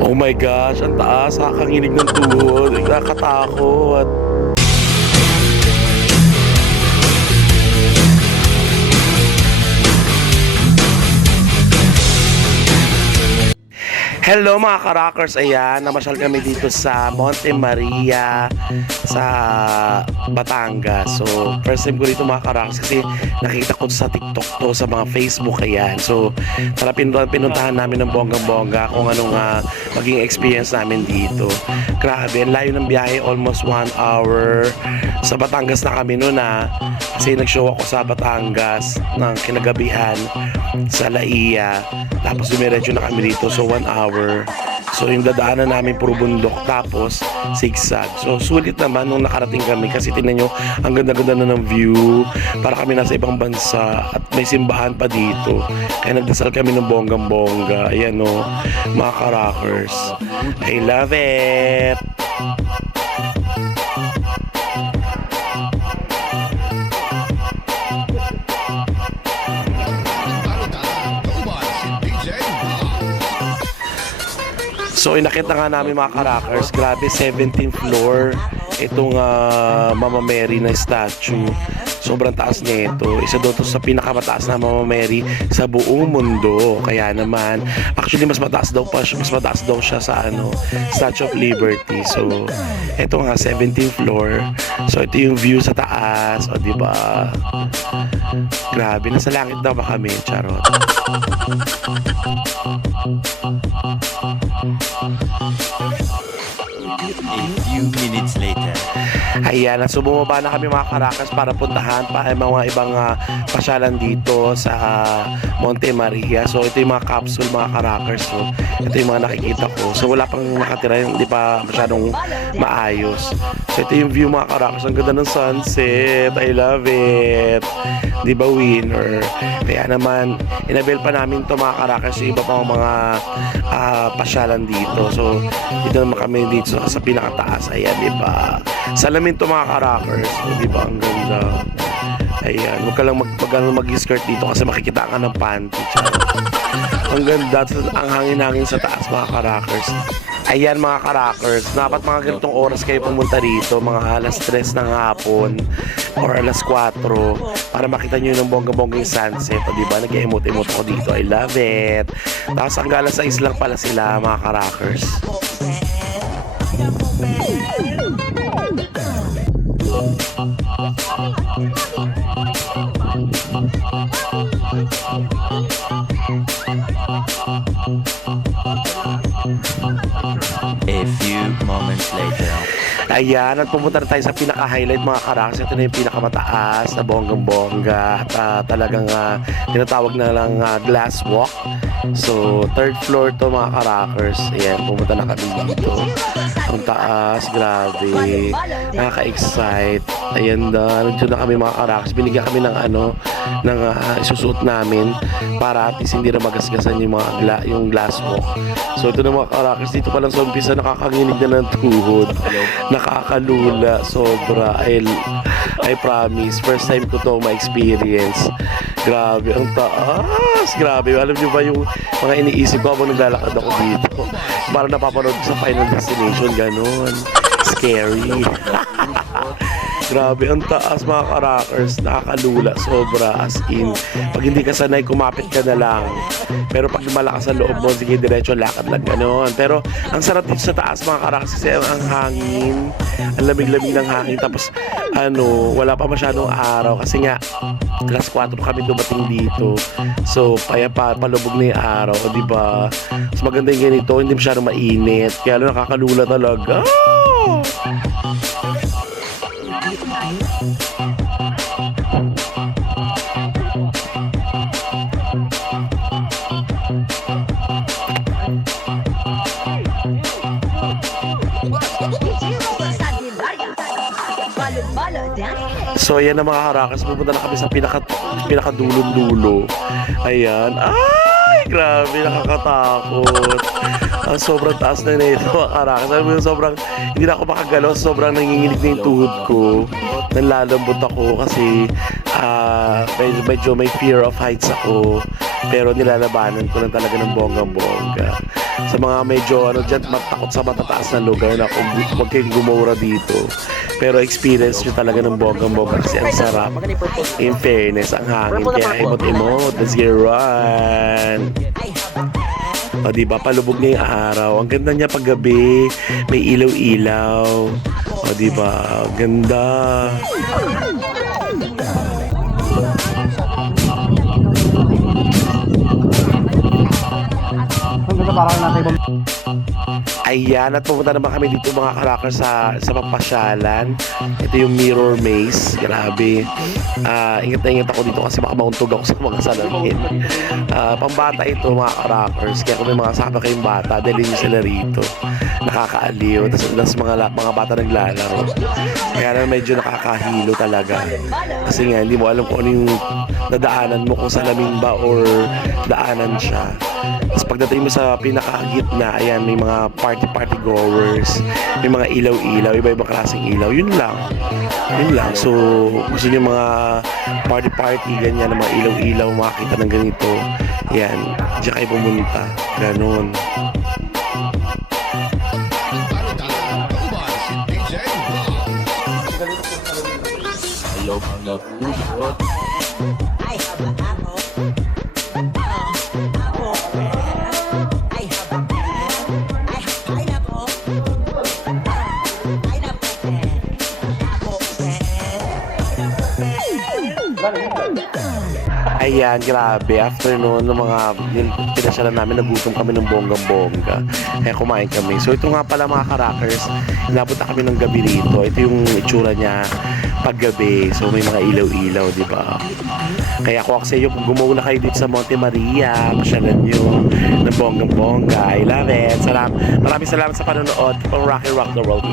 Oh my gosh, ang taas, nakakanginig ng tuhod, nakakatakot. Hello mga ka-rockers, ayan, namasyal kami dito sa Monte Maria sa Batangas. So, first time ko dito mga ka-rockers kasi nakita ko sa TikTok to, sa mga Facebook, ayan. So, tara pinuntahan namin ng bonggang-bongga kung anong maging experience namin dito. Grabe, ang layo ng biyahe, almost 1 hour. Sa Batangas na kami noon kasi nag-show ako sa Batangas ng kinagabihan sa Laia. Tapos dumiretso na kami dito, so 1 hour. So yung dadaanan namin puro bundok tapos zigzag. So sulit naman nung nakarating kami kasi tingnan nyo ang ganda-ganda na ng view. Para kami nasa ibang bansa at may simbahan pa dito. Kaya nagdasal kami ng bonggang-bongga. Ayan o, mga ka-rockers. I love it! So inakit na nga namin mga ka-rockers. Grabe, 17th floor itong Mama Mary na statue. Sobrang taas nito. Isa daw to sa pinakamataas na Mama Mary sa buong mundo. Kaya naman, actually mas mataas daw siya sa Statue of Liberty. So ito nga 17th floor. So ito yung view sa taas, o di ba? Grabe, nasa langit daw ba kami? Charot. A few minutes later. Ayan, so bumaba na kami mga ka-rockers para puntahan pa ay mga ibang pasyalan dito sa Monte Maria. So ito yung mga capsule mga ka-rockers. So ito yung mga nakikita ko. So wala pang nakatira, hindi pa masyadong maayos. So ito yung view mga ka-rockers. Ang ganda ng sunset. I love it. Di ba winner? Kaya naman, inabil pa namin to mga ka-rockers yung iba pang mga pasyalan dito. So dito naman kami dito sa pinakataas. Ayan, di ba? Salamin to mga ka-rockers. So, di ba? Ang ganda. Ayan. Huwag ka lang mag-skirt dito kasi makikita ka ng panty. Ang ganda. Ang hangin-hangin sa taas mga ka-rockers. Ayan mga ka-rockers. Dapat mga ganitong oras kayo pumunta dito. Mga alas 3 ng hapon or alas 4 para makita nyo yung bongga-bongga yung sunset. O diba? Nag-emote-emote ako dito. I love it. Tapos hanggang alas 6 lang pala sila mga ka-rockers. A few moments later. Ayan, at pumunta na tayo sa pinaka-highlight mga ka-rockers. Ito na yung pinakamataas na bonggang-bongga at talagang tinatawag na lang glass walk. So, 3rd floor to mga ka-rockers. Ayan, pumunta na kami dito. Ang taas, grabe. Nakaka-excite. Ayan nandito na kami mga ka-rockers. Binigyan kami ng ng isusuot namin para at least hindi na magasgasan yung yung glass walk. So, ito na mga ka-rockers. Dito pa lang sa umpisa, nakakanginig na ng tuhod. Nakakalula, sobra. I promise, first time ko to ma-experience. Grabe, ang taas. Grabe, alam nyo ba yung mga iniisip ko habang naglalakad ako dito? Parang napapanood ko sa Final Destination, ganun. Scary. Grabe, ang taas mga ka-rockers. Nakakalula, sobra, as in. Pag hindi ka sanay, kumapit ka na lang. Pero pag malakas ang loob mo, sige, diretso, lakad lang, gano'n. Pero ang sarap dito sa taas mga ka-rockers kasi ang hangin, ang lamig-lamig ng hangin. Tapos, wala pa masyadong araw kasi nga, alas 4 kami dumating dito. So, palubog na yung araw, di ba? Mas maganda yung ganito, hindi masyadong mainit. Kaya nakakalula talaga. So ayan na mga ka-rockers, pupunta na kami sa pinakadulong-dulo. Ayan. Ay, grabe, nakakatakot. Ang sobrang taas na nito mga ka-rockers. Alam mo yung sobrang, hindi na ako makagalaw, sobrang nanginginig na yung tuhod ko. Nalalambot ako kasi medyo may fear of heights ako. Pero nilalabanan ko lang talaga ng bonggang-bongga. Sa mga medyo ano dyan, matakot sa matataas na lugar na huwag kayong gumura dito. Pero experience nyo talaga ng bonggang-bongga kasi ang sarap. In fairness, ang hangin. Kaya imot-imot. Let's get run. O diba, palubog niya yung araw. Ang ganda niya paggabi. May ilaw-ilaw. O diba, ganda. Ayan, at pumunta naman kami dito mga karakers sa papasyalan. Ito yung Mirror Maze. Grabe. Ingat na ingat ako dito kasi baka mauntog ako sa mga salamin. Pambata ito mga karakers. Kaya kung may mga kasama kayong bata, dalhin nyo sila rito. Nakakaaliw. Tapos mga bata naglalaro. Kaya na medyo nakakahilo talaga. Kasi nga, hindi mo alam kung ano yung nadaanan mo, kung salamin ba or daanan siya. Tapos pagdating mo sa pinakagitna, ayan, may mga party goers, may mga ilaw-ilaw, iba-ibang klaseng ilaw, yun lang. So gusto niyo mga party ganyan, mga ilaw-ilaw, makakita ng ganito, yan, diyan kayo pumunta, ganun. Hello, mga puso. Ayan, grabe. After noon, yung pinasyalan namin, nagutom kami ng bonggang-bongga. Kaya kumain kami. So ito nga pala mga karakers, inabot na kami ng gabi rito. Ito yung itsura niya paggabi. So may mga ilaw-ilaw, di ba? Kaya kung ako sa iyo, kung gumuna kayo dito sa Monte Maria, pasyalan nyo ng bonggang-bongga. I love it. Maraming salamat sa panonood. Keep on rock and rock the world.